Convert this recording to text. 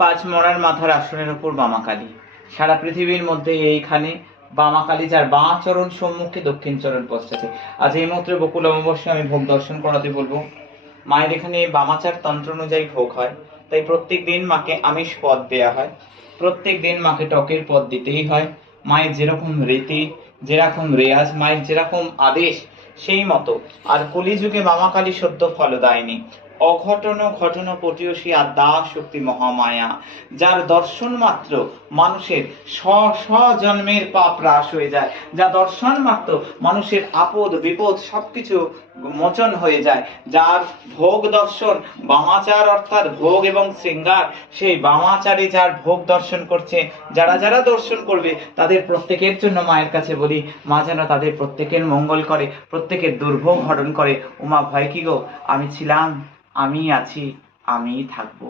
পাঁচ মরার মাথার আসনের উপর বামাকালী। সারা পৃথিবীর মধ্যে এইখানে বামাকালী, যার বাঁ চরণ সম্মুখে দক্ষিণ চরণ পশ্চাতে। আজ এই মাত্র বকুল অমাবস্যা আমি ভোগ দর্শন করাতে বলবো। মায়ের এখানে বামাচার তন্ত্র অনুযায়ী ভোগ হয়, তাই প্রত্যেক দিন মাকে আমিষ পদ দেয়া হয়, প্রত্যেক দিন মাকে টকের পদ দিতেই হয়। মায়ের যেরকম রীতি, যেরকম রেয়াজ, মায়ের যেরকম আদেশ সেই মতো। আর কলিযুগে মামাকালী সদ্য ফলদায়িনী, অঘটন ঘটন পটীয়সী আদ্যা শক্তি মহামায়া, যার দর্শন মাত্র মানুষের জন্মের পাপ হ্রাস হয়ে যায়, যা দর্শন মাত্র মানুষের আপদ বিপদ সবকিছু মোচন হয়ে যায়, যার ভোগ দর্শন বামাচার অর্থাৎ ভোগ এবং শৃঙ্গার, সেই বামাচারে যার ভোগ দর্শন করছে, যারা যারা দর্শন করবে তাদের প্রত্যেকের জন্য মায়ের কাছে বলি, মা যেন তাদের প্রত্যেকের মঙ্গল করে, প্রত্যেকের দুর্ভোগ হরণ করে। উমা ভয় কি গো, আমি ছিলাম, আমি আছি, আমিই থাকবো।